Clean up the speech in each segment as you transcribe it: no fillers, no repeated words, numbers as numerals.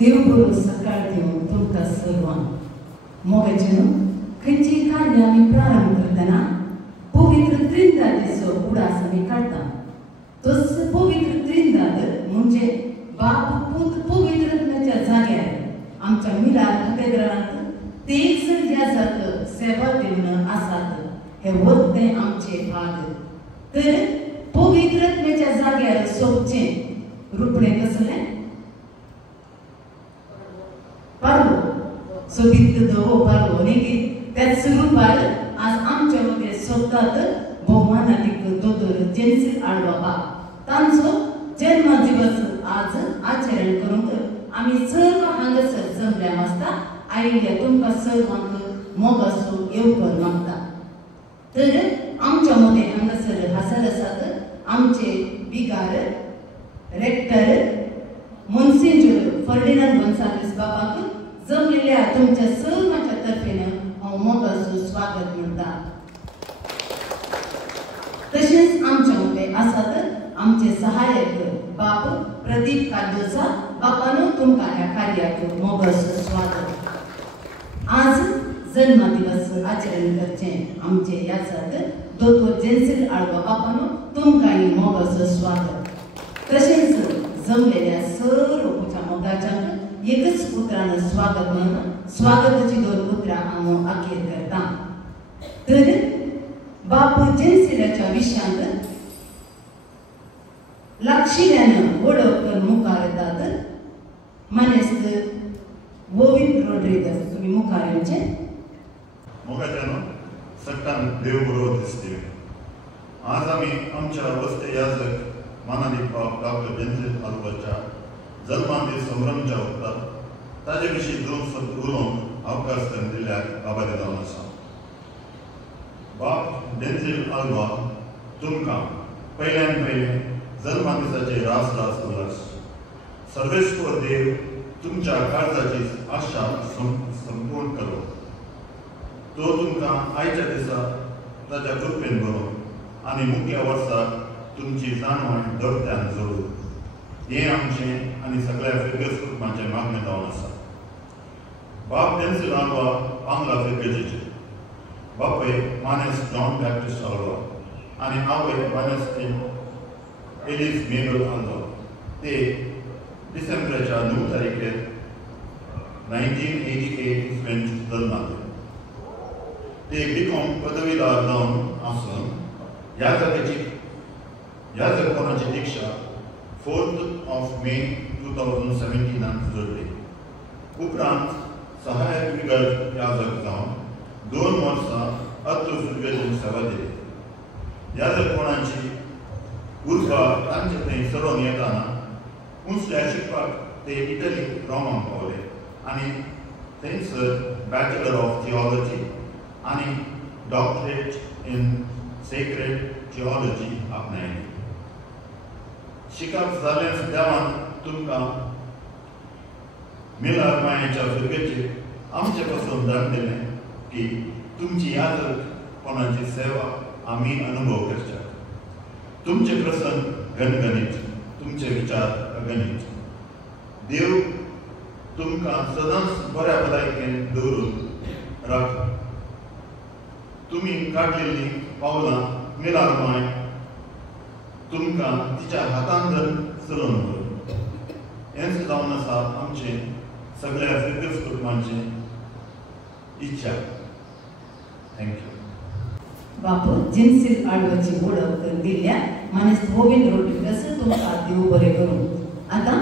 देव बरो सकाळ दिवं तुमकां सर्वांक मोगाचें खंयचीय कार्य आमी प्रारंभ करतना पवित्र त्रिंदादेचो उडास आमी काडटा तस पवित्र त्रिंदाद म्हणजे बाप पूत पवित्रत्वाच्या जाग्यार आमच्या मिलाद कॅथेड्रलांत तेगसर जे आसात सेवा दिवन आसात हे वखदें आमचे भाग तर पवित्रत्वाच्या जाग्यार सोबचें रुपणें कसलें पारवो सोबीत दवो पारवो न्ही त्याच रुपार आज आमच्या मदें सोबतात भौमानालीक दोतोर जेन्सी आळवा तांचो जन्म दिवस आज आचरण करूंक आमी सर्व हांगासर जमल्या आसता आयिल्ल्या तुमकां सर्वांक मोगाचो येवकार मागता तर आमच्या मदें हांगासर हजर आसात आमचे बिगार रेक्टर मोन्सिंजर फर्डिनांड गोन्साल्वीस बाबाक जमलेल्या तुमच्या सर्वांच्या तर्फेन हांव मोगाचो स्वागत म्हणटा तशेंच आमच्या मदें आसात आमचे सहाय्यक बाब प्रदीप काजोसा बापानो तुमकां ह्या कार्याक मोगाचो स्वागत आज जन्म दिवस आचरण करचें आमचे ह्या आसात दोतोर जेन्सिल आळवा बापानो तुमकांय मोगाचो स्वागत तशेंच जमलेल्या सर्व तुमच्या मोगाच्यांक एकच उतरान स्वागत म्हणून स्वागताची दोन उतरां हांव अखेर करता तर बाप जेन्सिलाच्या विशयांत लागशिल्ल्यान वळख मुखार येतात मानेस्त गोविंद रोड्रिगस तुम्ही मुखार येवचे मोगाच्यानो सट्टान देव बरो दिसते आज आमी आमच्या वस्ते याजक मानादी बाब डॉक्टर जेन्सिल आळवाच्या जल्मांतील संभ्रमच्या वक्तार ताजे विशीं दोन शब्द उलोवंक अवकाश करून दिल्याक आभारी जावन आसा बाब जेन्सिल आळवा तुमकां पयल्यान पयलें जल्मा दिसाचे रास रास उल्हास सर्वेश्वर देव तुमच्या काळजाची आशा संपूर्ण करो तो तुमकां आयच्या दिसा ताच्या कृपेन बरो आनी मुख्य वर्साक तुमची जाणवण दर्त्यान जोडू हें आमचें आनी सगळ्या फिगर्स कुटुंबाचें मागणें जावन आसा बाब जेन्सिल आळवा आंग्ला फिगर्जीचे बापूय मानेस जॉन बॅप्टिस्ट आळवा आनी आवय मानेस एलिस मेबल आळवा ते डिसेंबराच्या 9 तारीखेर 1988 फ्रेंच जल्माले ते बीकॉम पदवीदार जावन आसून ह्या जगपणाची दिक्षा 4 मे 2017 जोडली उपरांत सहाय्यक विगर याजक जावन 2 वर्सां अत्र सुरवेचेर सेवा दिली ह्या जगपणाची उर्बा तांचे थंय सरोन येताना उंचल्या शिकपाक ते इटलीक रोमाक पावले आनी थंयसर बॅचलर ऑफ थियोलॉजी आनी डॉक्टरेट इन सेक्रेड थियोलॉजी आपणायली शिकप जालें देवान तुमकां मिलाद मायेच्या फिरकेचेर आमचे पासून दान दिलें की तुमची याजकपणाची सेवा आमी अनुभव करच्या तुमचे प्रसंग गणगणित तुमचे विचार अगणित देव तुमकां सदांच बऱ्या भलायकेन दवरून राख तुमी काडलेलीं पावलां मिलाद माय तुमकां तिच्या हातान धरून चलोवन व्हर हेंच जावन आसा आमचे सगळ्या फिगर्स कुटुंबांची इच्छा थँक्यू बाप जेन्सिल आळवाची वळख दिल्ल्या मानेस गोविंद रोड्रिगस तुमकां देव बरें करूं आतां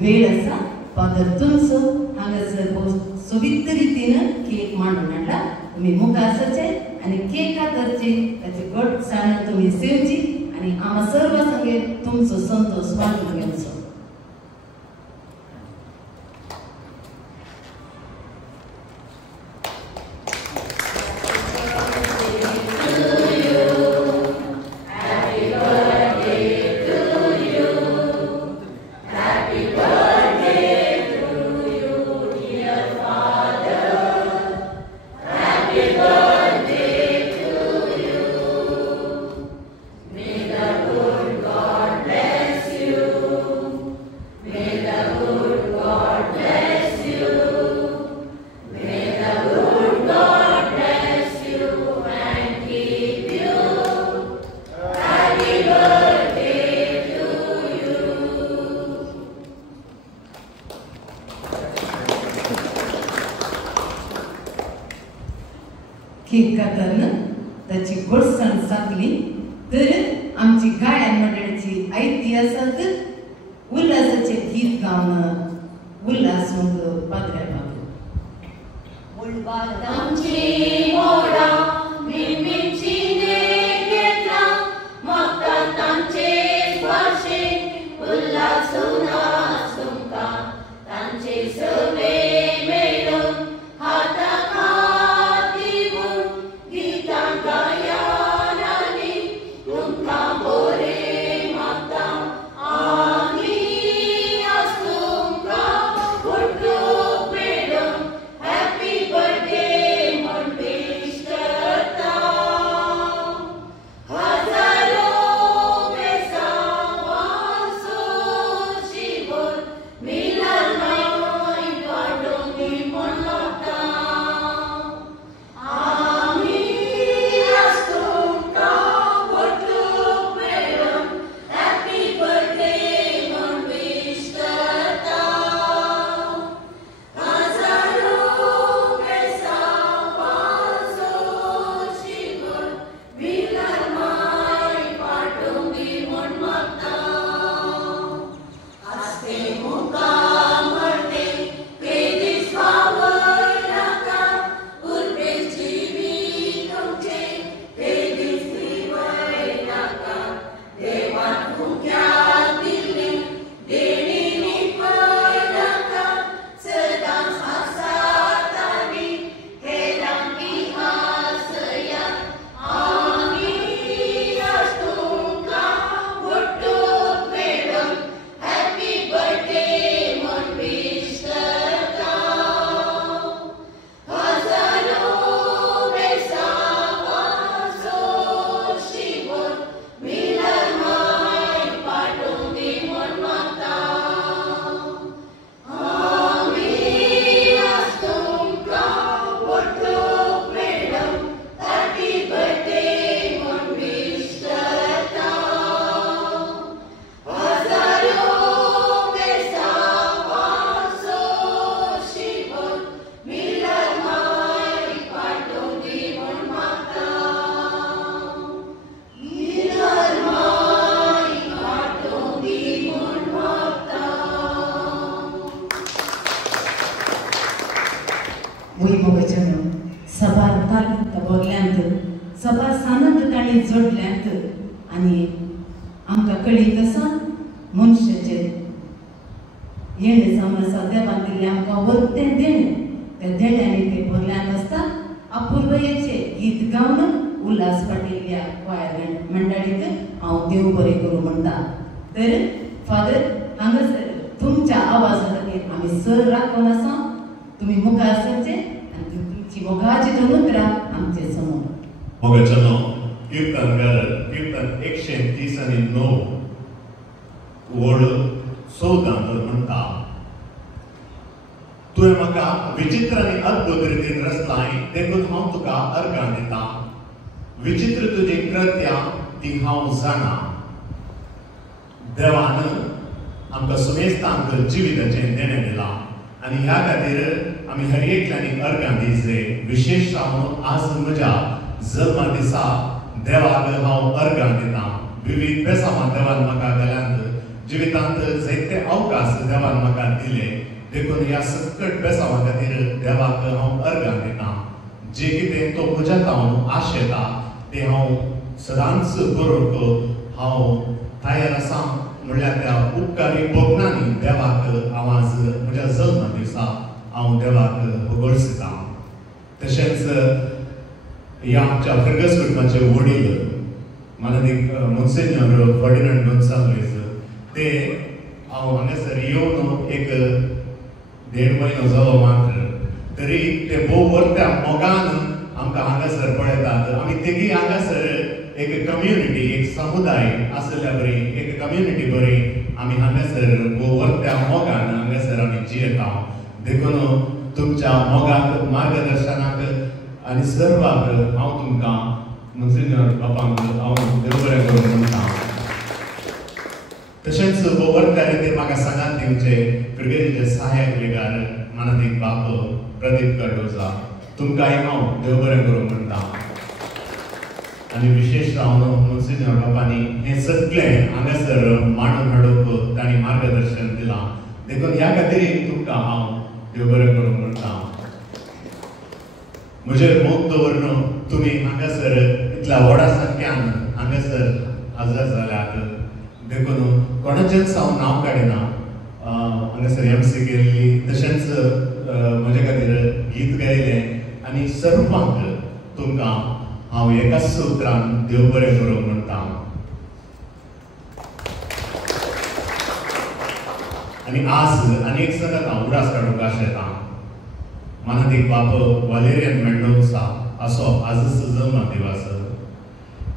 वेळ आसा फादर तुमचो हांगासर सोबीत रितीन केक मांडून हाडला तुमी मुखार सरचे आनी केक हातरचे ताचे घटसाण तुमी सेवची आनी आम्हा सर्व संगे तुमचो संतोष वांटून घेवचो May the good God bless you. Cake कातरनं ताची गोडसाण साकली तर आमची गायन मंडळाची आयती आसात उल्हासाचे गीत गावन उल्हासूंक पाद्र्या पावलो. मुळबातांची मोडा मिरमिरची नेट घेतला म्हाका तांचे भाशे उल्हासून तुमकां तांचे सवे मेळून हाताक हात दिवून गितां गायनांनी तुमकां बरें मागता आनी तुमकां उठूक मेळून हॅपी बर्थडे म्हूण विश करता. हजारो बेसांवां सोशिवून मिलन माय वाटोवंक म्हूण मागता. आमी तुमकां उठूक मेळून हॅपी बर्थडे म्हूण विश करता. हजारो बेसांवां सोशिवून मिलन माय वाटोवंक म्हूण मागता. आस्ते मुखार मरते बेदीस वावर नाका उरपें जिवीत तुमचें बेदीस दिवय नाका. देवान तुमकां दिल्ली देणींनी पळय नाका सदांच हांसात आनी हेरांकी हांसयात. आमी तुमकां उठूक मेळून हॅपी बर्थडे म्हूण विश करता. हजारो बेसांवां सोशिवून मिलन माय वाटोवंक म्हूण मागता. आमी तुमकां उठूक मेळून हॅपी बर्थडे म्हूण विश करता. हजारो बेसांवां सोशिवून मिलन माय वाटोवंक म्हूण मागता. मिलन माय वाटोवंक म्हूण मागता. वैभवचनो सभार तालीम बोरल्यांत सभार सानंद ताणी जोडल्यांत आनी आमकां कळीत आसा मनशाचे येणे जावन आसा देवान दिल्लें आमकां वरतें देणें. त्या देण्यांनी ते भरल्यांत आसता अपुर्वयेचे गीत गावन उल्हास पाटील ह्या क्वायर मंडळीक हांव देव बरें करूं म्हणटा. तर फादर हांगासर तुमच्या आवाजा खातीर आमी सर राखून आसा. तुम्ही मुखार सरचे आनी तुमची मोगाची धनुद्रा आमचे समोर. मोगाचनो कीर्तनकार कीर्तन 139 वड 14 म्हणटा. तुवें म्हाका विचित्र आनी अद्भुत रितीन रचलाय देखून हांव तुका अर्गां दितां. विचित्र तुजी कृत्यां ती हांव जाणा. देवान आमकां सुमेस्तांक जिविताचें देणें दिलां आनी ह्या खातीर आमी हर एकल्यानी अर्गां दिवचे. विशेश जावन आज म्हज्या जल्मा दिसा देवाक हांव अर्गां दितां. विविध बेसांवां देवान म्हाका गेल्यांत जिवितांत जायते अवकाश देवान म्हाका दिले देखून ह्या सकट बेसांवां खातीर देवाक हांव अर्गां दितां. जे कितें तो म्हज्या हांव आशेता तें हांव सदांच करूंक हांव तयार आसां. म्हणल्यार त्या उपकारी भोगणांनी देवाक हांव आज म्हज्या जल्मा दिसा हांव देवाक भोगोळसितां. तशेंच ह्या आमच्या फर्गस कुटुंबाचे वडील माननीय मोन्सेन्योर फर्डिनांड गोन्साल्वेज ते हांव हांगासर येवन एक 1.5 म्हयनो जालो मात्र तरी ते भोव वर्त्या मोगान आमकां हांगासर पळयतात. आमी तेगी हांगासर एक कम्युनिटी एक समुदाय आसल्या बरी एक कम्युनिटी बरी आमी हांगासर भोव वर्त्या मोगान हांगासर आमी जियेता. देखून तुमच्या मोगाक मार्गदर्शनाक आनी सर्वाक हांव तुमकां मोन्सेन्योर बापांक हांव देव बरें करूं म्हणटा. तशेंच भोव वर्त्या रितीन म्हाका सांगात दिवचे पिर्गेजीचे सहाय्यक लेगार माननीय बाप प्रदीप कार्डोजा तुमकांय हांव देव बरें करूं म्हणटा आनी विशेश जावन monsignor बाबांनी हें सगळें हांगासर मांडून हाडूंक तांणी मार्गदर्शन दिलां देखून ह्या खातीर तुमकां हांव देव बरें करूं म्हणटा म्हजेर मोग दवरून तुमी हांगासर इतल्या व्हडा संख्यान हांगासर हजर जाल्यात देखून कोणाचेंच हांव नांव काडिना हांगासर MC गेल्ली तशेंच म्हजे खातीर गीत गायलें आनी सर्वांक तुमकां हांव एकाच सुत्रान देव बरें करूं म्हणटा आनी आज आनी एक संगत हांव उडास काडूंक आशेतां माननीक बाब वालेरियन मेंडोजा असो आजच जल्म दिवस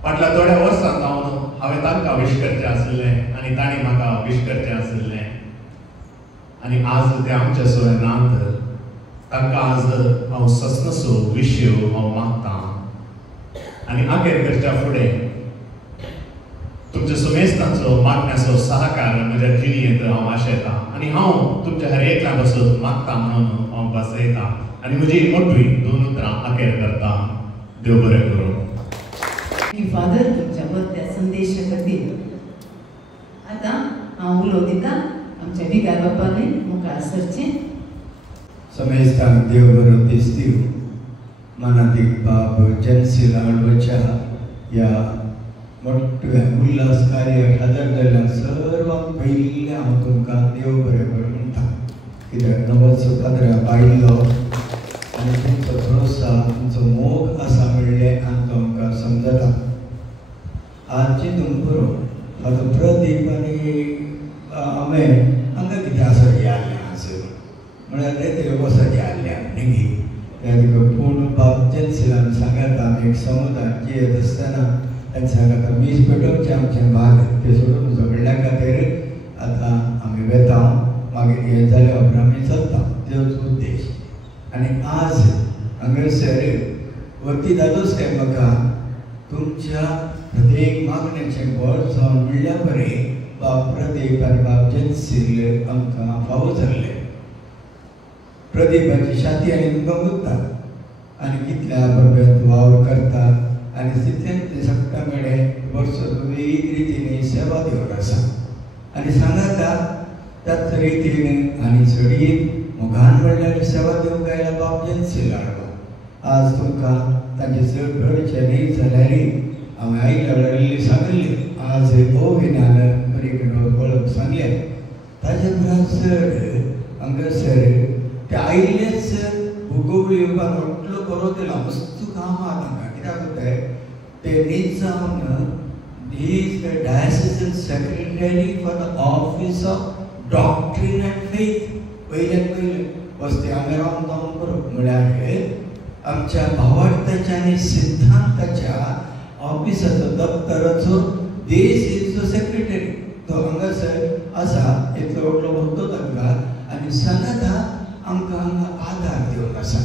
फाटल्या थोड्या वर्सां जावन हांवें तांकां विश करचें आसलें आनी तांणी म्हाका विश करचें आसलें आनी आज ते आमच्या सोयनांत तांकां आज हांव ससनसो विशयो हांव मागतां आनी आखेर करच्या फुडें तुमच्या सुमेस्तांचो मागण्याचो सहकार म्हज्या जिणेंत हांव आशेतां आनी हांव तुमच्या हर एकल्या बसून मागता म्हणून हांव बसयतां आनी म्हजी मोठवी 2 उतरां आखेर करता देव बरें करूं फादर तुमच्या बद्दल संदेश खातीर आतां हांव उलोव दितां आमच्या विकार बापानी मुखार सरचें समेस्तांक देव बरो दीस दिवं मानादीक बाब जनसी लाडवच्या ह्या मोठ्या उल्हास कार्याक हजर जाल्ल्या सर्वांक पयलीं हांव तुमकां देव बरें करूं म्हणटा कित्याक नवसुकाद्रा बायलो आनी तुमचो प्रोत्साह तुमचो मोग आसा म्हणलें आमकां आमकां समजता आज चिंतून पळोवन आतां प्रदीप आनी हांवें हांगा कितें आसा येयल्लें आज म्हळ्यार ते तरी वसत येयल्लें न्ही पूण बाब जनसिलान सांगात आमी एक समुदाय जियेत आसतना तांणी सांगता मीस पेटोवचें आमचें भाग ते सोडून सगळ्या खातीर आतां आमी वेता मागीर हें जाल्या उपरांत आमी चलता तेच उद्देश आनी आज हांगासर वती दादोस काय म्हाका तुमच्या प्रत्येक मागणेचें बळ जावन म्हणल्या बरें बाब प्रदीप आनी बाब जनसील आमकां फावो जाल्ले प्रदीपाची छाती आनी तुमकां मुत्ता आनी कितल्या बरोबर वावर करता आनी तितल्यान ते सगळ्या कडेन वर्स वेगळी रितीन सेवा दिवन आसा आनी सांगाता त्याच रितीन आनी चडीन मोगान म्हणल्यार सेवा दिवंक आयला बाब जनसील हाडलो आज तुमकां तांचे चड घडचें न्ही जाल्यारय हांवें आयल्या वेळार सांगल्ली आज ओविनान बरी कडेन वळख सांगलें ताजे परस चड हांगासर ते आयलेच भुगोवळी येवपाक म्हटलो बरो केला मस्त काम आहा तांकां कित्याक जाताय ते न्हीद जावन he is the decision secretary for the office of doctrine and faith पयल्यान पयलें वस्ती हांगा रावन जावन बरोवप म्हळ्यार आमच्या भावार्थाच्या आनी सिद्धांताच्या ऑफिसाचो दफ्तराचो देश इजचो सेक्रेटरी तो हांगासर आसा इतलो व्हडलो होतो तांकां आनी सांगाता आमकां हांगा आदार दिवन आसा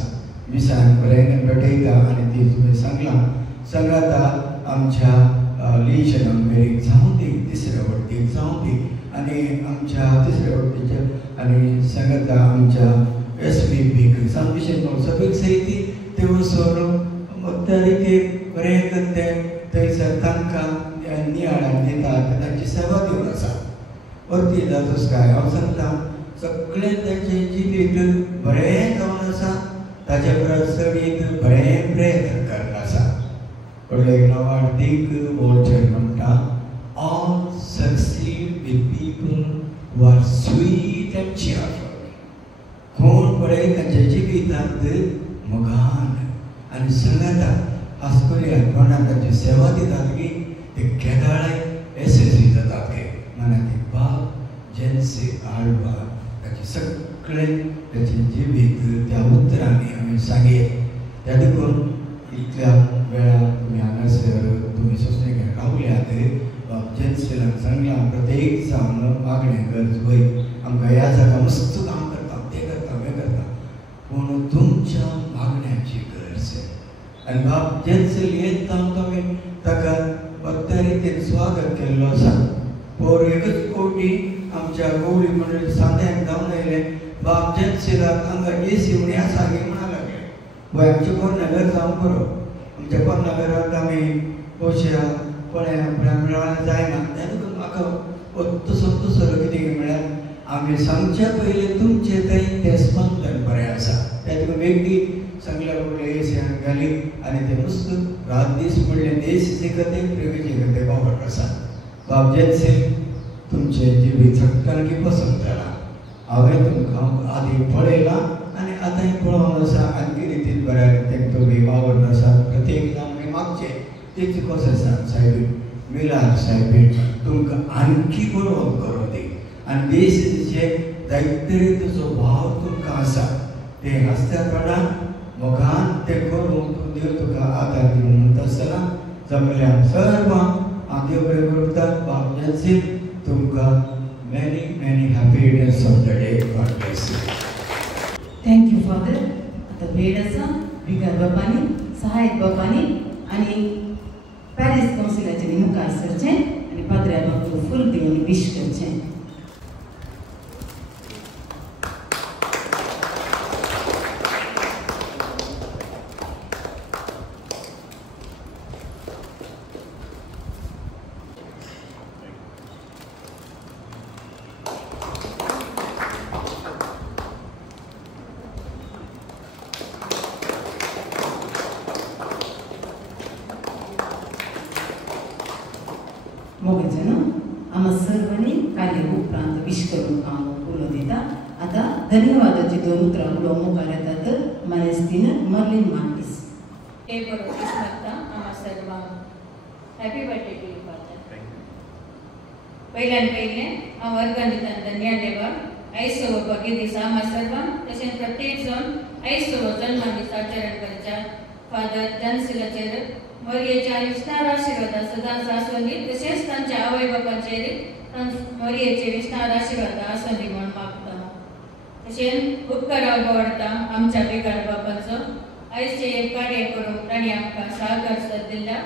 विसान बरें भेटयता आनी ती तुवें सांगलां सांगाता आमच्या लिशन मेरेक जावं दी तिसऱ्या वट्टीक जावं दी आनी आमच्या तिसऱ्या वट्टीच्या आनी सांगाता आमच्या SVPक जावं विशेष सगळ्याक सयती ते वचून त्या रितीन बरें करते थंयसर तांकां नियाळान दितात तांची सेवा दिवन आसा वरती दादोस काय हांव सांगता सगळें तांचे जिवीत बरें जावन आसा ताचे परस चडीत बरें प्रयत्न करना आसा व्हडले नवाडीक वॉल्टर म्हणटा all succeed with people who are sweet and cheerful कोण बरें तांच्या जिवितांत मोगान आनी सांगाता आसकऱ्या कोणाक तांची सेवा दितात की ते केदाळे यशस्वी जातात के मनाची बाब जनसी आळवा ताचे सगळें ताचे जिवीत त्या उतरांनी हांवें सांगले त्या देखून इतल्या वेळा तुमी हांगासर तुमी सोंसणेक रावल्यात बाब जनसीलान सांगलां प्रत्येक जावन मागणें गरज वय आमकां ह्या जागा मस्त काम करता ते करता हें करता पूण तुमच्या मागण्याची गरज आनी बाब जनसील येत हांवें ताका बऱ्या रितीन स्वागत केल्लो आसा पोर एकच कोटी आमच्या गवळी मंडळी सांद्याक जावन आयले बाब जनसीलाक हांगा AC म्हणी आसा गे म्हणा लागले वय आमचे पोरनगर जावं बरो आमच्या पोरनगरांत आमी पोशा पळ्या जायना तेन्ना म्हाका दुसरो कितें म्हळ्यार आमी सांगच्या पयलीं तुमचे थंय तें स्पंदन बरें आसा त्या तुका वेगळी सगळ्या व्हडले घाली आनी तें नुस्तें रात दीस म्हणलें देश जिखते प्रेमी जिखते बाबा आसा बाबजेत सिंग तुमचे जिवीत सगळ्यांकी पसंद जाला हांवें तुमकां आदी पळयलां आनी आतांय पळोवन आसा आनी रितीन बऱ्या तेंका बी वावरत आसा प्रत्येक जावन मागचे तेच कसो आसा साहेबी मिलार साहेबी तुमकां आणखी बरो करूं दी आनी देशाचे जायतरी तुजो भाव तुमकां आसा ते आसत्या कारणान मोगान तें करूंक देव तुका आदार दिवं म्हणटा आसतना जमल्या सर्वांक हांव देव बरें करता बाबजांची तुमकां many many happiness of the day. God bless you. Thank you, Father. आता वेळ आसा विकार बापानी सहायक बापानी आनी पॅरिस कावन्सिलाचे मुखार सरचें आनी पाद्र्या बाबू फूल दिवन विश करचें. मोगेचें आम्हा सर्वांनी कार्य उपरांत विश करून हांव उलो दिता. आतां धन्यवादाची दोन उतरां उलोवंक मुखार येतात मानेस्तीन मर्लिन मार्किस. हे बरोबर दिसता आम्हा सर्वांक happy birthday to you father. पयल्यान पयलें हांव वर्गान दिता धन्य देवाक आयज सौभाग्य दिसा आम्हा सर्वांक तशेंच प्रत्येक जण आयज सगळो जन्मदीस आचरण करच्या फादर जन्सिलाचेर मरियेच्या विष्णार आशिर्वादा सदांच आसुनी तशेंच तांच्या आवय बापाचेर मरियेचे विष्णार आशिर्वाद आसुनी म्हूण मागता. तशेंच उपकाराक आवडटा आमच्या बेकार बापाचो आयजचे एक कार्य करूंक तांणी आमकां सहकार साथ दिला.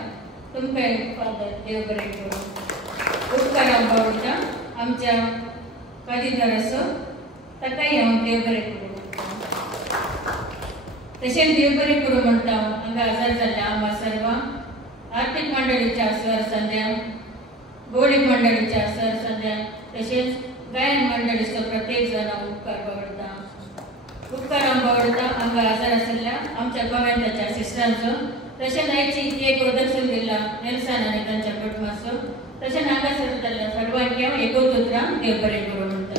तुमकां फादर देव बरें करूं. उपकाराक आवडटा आमच्या कादीदार आसो ताकाय हांव देव बरें करूं. तशेंच देव बरें करूं म्हणटा हांगा आजार जाल्ल्या आम्हा सर्वांक आर्थीक मंडळीच्या सरसंध्याक गोडीक मंडळीच्या सरसंध्याक तशेंच गायन मंडळीचो प्रत्येक जण हांव उपकार बावडटा. उपकाराक बावडटा हांगा आजार आशिल्ल्या आमच्या गोव्यांताच्या सिस्टरांचो तशेंच आयची एक प्रदर्शन दिला नेल्सन आनी तांच्या कुटुंबाचो तशेंच हांगासर जाल्ल्या सर्वांक हांव एकूच उतरां देव बरें करूं म्हणटा.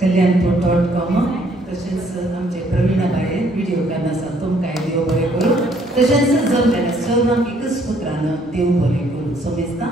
कल्याणपूर.com तशेंच आमचे प्रवीणा बाये व्हिडिओ काडून आसा तुमकांय देव बरें करूं. तशेंच जमलेल्या सर्वांक एकच उतरान देव बरें करूं. समजता.